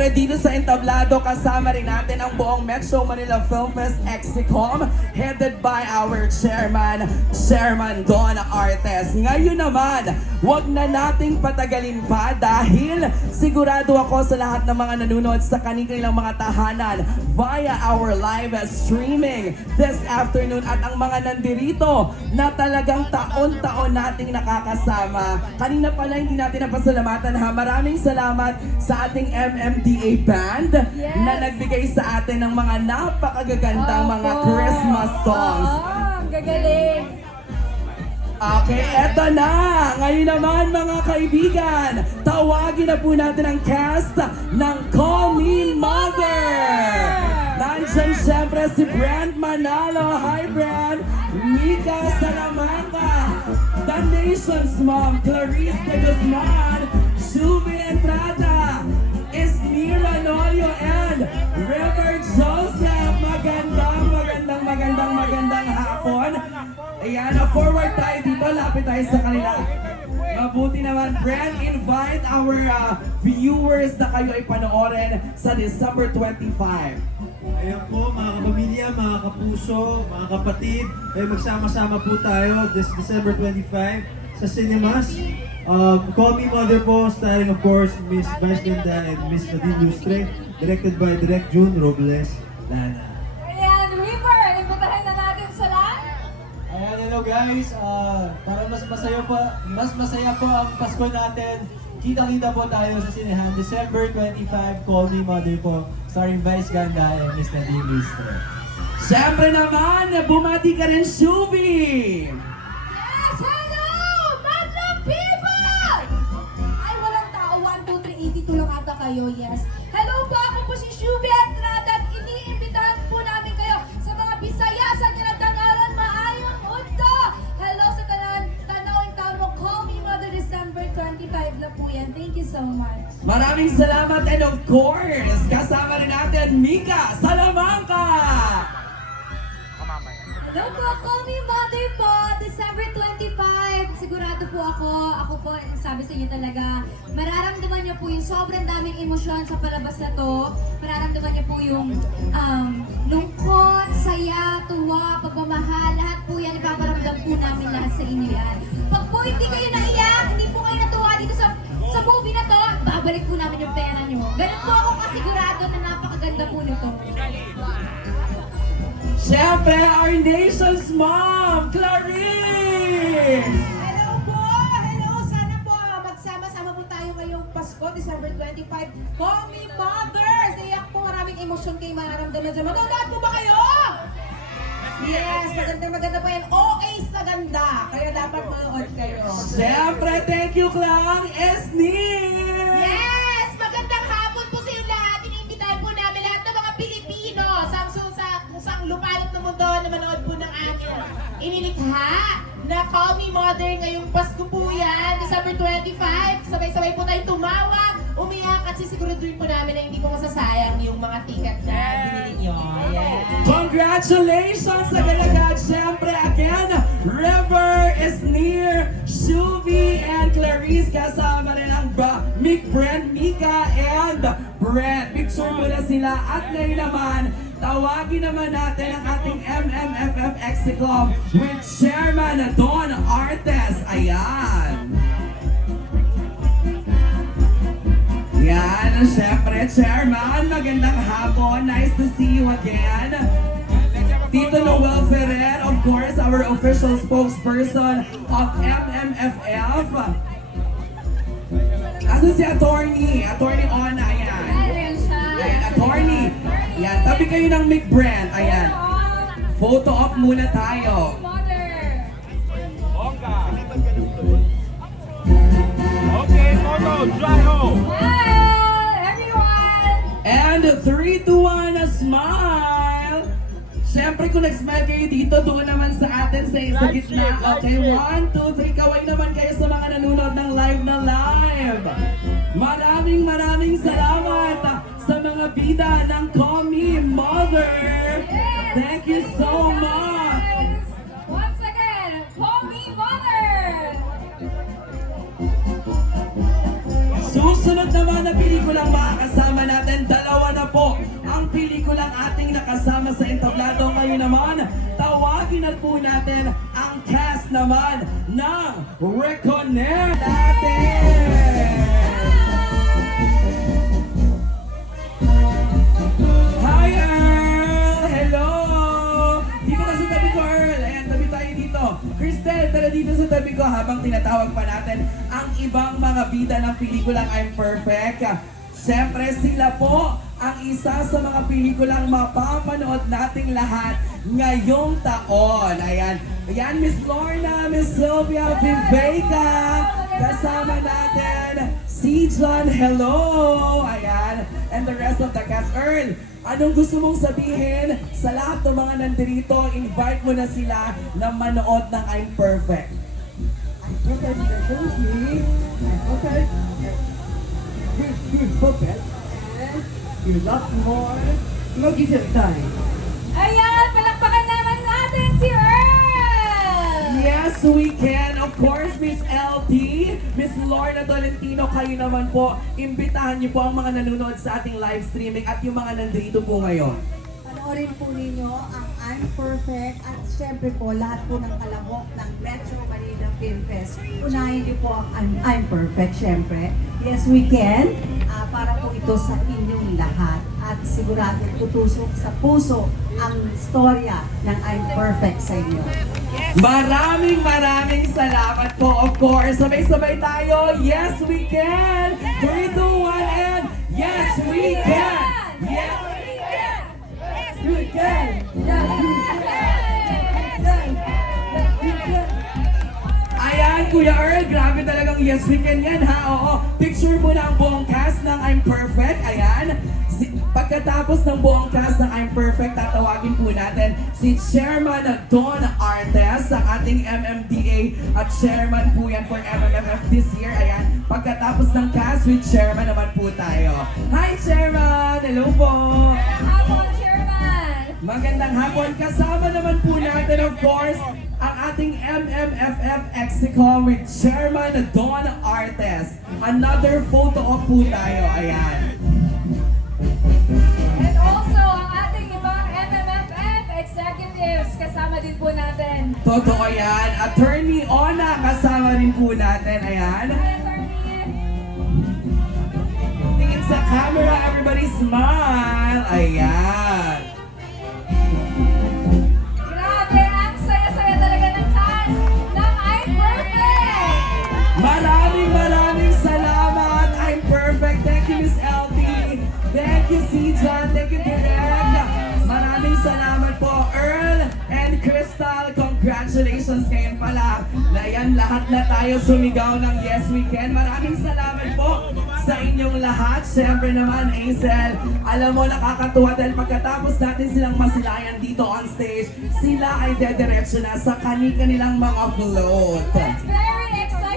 Siyempre dito sa entablado kasama rin natin ang buong Metro Manila Film Fest Exicom headed by our chairman, Chairman Don Artes. Ngayon naman, wag na nating patagalin pa dahil sigurado ako sa lahat ng mga nanonood sa kanilang mga tahanan via our live streaming this afternoon at ang mga nandirito na talagang taon-taon nating nakakasama. Kanina pala hindi natin napasalamatan ha. Maraming salamat sa ating MMDA Band na nagbigay sa atin ng mga napakagagandang mga Christmas songs. Ang gagaling. Okay, eto na! Ngayon naman mga kaibigan, tawagin na po natin ang cast ng Call Me Mother! Nandiyan siyempre si Brand Manalo. Hi Brand! Mika Salamanca! The Nation's Mom, Clarice de Guzman, Shubi Entrada, Isnir Manolio, and River Joseph. Magandang hapon. Ayan, forward tayo dito, lapit tayo sa kanila. Mabuti naman, Brand, invite our viewers na kayo ay panoorin sa December 25. Ayan po, mga kapamilya, mga kapuso, mga kapatid, ay magsama-sama po tayo this December 25 sa cinemas. Call Me Mother po, starring of course Miss Vice Ganda and Miss Nadine Lustre, directed by Direk June Robles Lana. Ayan, River, imbitahin na natin sa lahat. Ayan, hello guys. Para mas masaya po ang Pasko natin. Kita-kita po tayo sa sinehan. December 25, Call Me Mother po. Starring Vice Ganda and Miss Nadine Lustre. Siyempre naman, bumati ka rin, Shubi! Yes, hello! Madlang people! Ay, walang tao. 1, 2, 3, 82 lang ata kayo, yes. Hello po, ako po si Shubi Entrada at iniimbitahan po namin kayo sa mga Bisaya sa Kinatangaran, Maayong Udto! Hello sa Tanawing Taon mo, Call Me Mother, December 25 na po yan. Thank you so much. Maraming salamat and of course, kasama rin natin Mika Salamanca! Hello po, Call Me Mother po, December 25. Sigurado po ako po, sabi sa inyo talaga, mararamdaman niyo po yung sobrang daming emosyon sa palabas na to. Mararamdaman niyo po yung lungkot, saya, tuwa, pagmamahal, lahat po yan, ipaparamdam po namin lahat sa inyo yan. Pag po hindi kayo naiyak, hindi po kayo natuwa dito sa movie na to, babalik po namin yung pera niyo. Ganun po ako kasigurado na napakaganda po nito. Siyempre, our nation's mom, Clarice! Hello po! Hello! Sana po magsama-sama po tayo ngayong Pasko, December 25. Call Me Mother! Siyak po, maraming emosyon kayo mararamdaman dyan. Magandaan po ba kayo? Yes! Maganda po yan. OA sa ganda! Kaya dapat manood kayo. Siyempre, thank you, Clang Esnir! Yes! Magandang hapon po sa inyo lahat. Iniimbitahan po namin lahat ng mga Pilipino sa kusang lupalot ng mundo na manood po ng aking inilikha na Call Me Mother ngayong Pasko po yan, December 25. Sabay-sabay po tayong tumawag, umiyak at sisiguraduhin po namin na hindi po masasayang yung mga ticket na binili nyo. Yes! Congratulations sa galagad! Siyempre, again, River, Esnir, Shuvi, and Clarice. Kasama rin ang Brand, Mika, and Brent. Picture mo na sila. At ngayon naman, tawagin naman natin ang ating MMFF Exicom with Chairman Don Artes. Ayan. Yan, syempre, Chairman, magandang hapon. Nice to see you again. Tito Noel Ferrer, of course, our official spokesperson of MMFF. Asan si Attorney? Attorney Ona, ayan. Ayan siya. Ayan, Attorney. Ayan, tabi kayo ng Mick Brand. Ayan. Photo op muna tayo. Mother. Okay, photo, dry home. Hi, everyone. And 3, 2, 1, a smile! Siyempre, kung nag-smile kayo dito, doon naman sa atin sa gitna. Okay, 1, 2, 3, kaway naman kayo sa mga nanonood ng live na live. Maraming salamat sa mga bida ng Call Me Mother. Thank you so much. Once again, Call Me Mother. Sus susunod naman na pelikulang makakasama natin, dalawa na po ang pelikulang ating nakasama sa entablado. Ngayon naman, tawagin na po natin ang cast naman ng Reconnect natin! Hi Earl! Hello! Dito ka sa tabi ko Earl! Ayan, tabi tayo dito. Cristel, tara dito sa tabi ko habang tinatawag pa natin ang ibang mga bida ng pelikulang I'm Perfect. Siyempre sila po ang isa sa mga pelikulang mapapanood nating lahat ngayong taon. Ayan, ayan Miss Lorna, Miss Sylvia, Viveka, kasama natin si John, hello! Ayan, and the rest of the cast. Earl, anong gusto mong sabihin sa lahat ng mga nandito? Invite mo na sila na manood ng I'm Perfect. I'm perfect, definitely. I'm perfect. You're perfect. And you love more. Look at your time. Ayan, palakpakan naman natin si Earl! Yes, we can. Of course, Miss LT, Miss Lorna Tolentino, kayo naman po. Imbitahan niyo po ang mga nanonood sa ating live streaming at yung mga nandito po ngayon. Panoorin po ninyo ang I'm Perfect at syempre po lahat po ng kalahok ng Metro Manila Film Fest. Unahin niyo po ang I'm Perfect syempre. Yes, we can. Para po ito sa inyong lahat. At sigurado tutusok sa puso ang storya ng I'm Perfect sa inyo. Maraming salamat po. Of course, sabay-sabay tayo. Yes, we can. 3, 2, 1, and yes, we can. Yes, we can. Ayan, Kuya Earl, grabe talagang yes we can yan ha. Oo, picture mo na ang buong cast ng I'm Perfect. Ayan. Pagkatapos ng buong cast ng I'm Perfect, tatawagin po natin si Chairman Don Artes, ang ating MMDA at Chairman po yan for MMFF this year. Ayan, pagkatapos ng cast with Chairman naman po tayo. Hi Chairman! Hello po! Magandang hapon, Chairman! Magandang hapon. Kasama naman po natin of course ang ating MMFF Exicom with Chairman Don Artes. Another photo op po tayo. Ayan. And also, ang ating ibang MMFF executives, kasama din po natin. Totoo yan. Attorney Ona, kasama rin po natin. Ayan. Hi, attorney! Tingin sa camera, everybody smile. Ayan. Grabe, ang saya-saya talaga ng cast ng I'm Perfect! Maraming salamat. I'm Perfect. Thank you, Miss LT. Thank you, Sijan. Thank you, Direk. Maraming salamat po, Earl and Crystal. Congratulations ngayon pala. Na yan, lahat na tayo sumigaw ng Yes We Can. Maraming salamat po sa inyong lahat. Siyempre naman, Azel, alam mo, nakakatuwa dahil pagkatapos natin silang masilayan dito on stage, sila ay dediretso na sa kani-kanilang mga float. It's very exciting!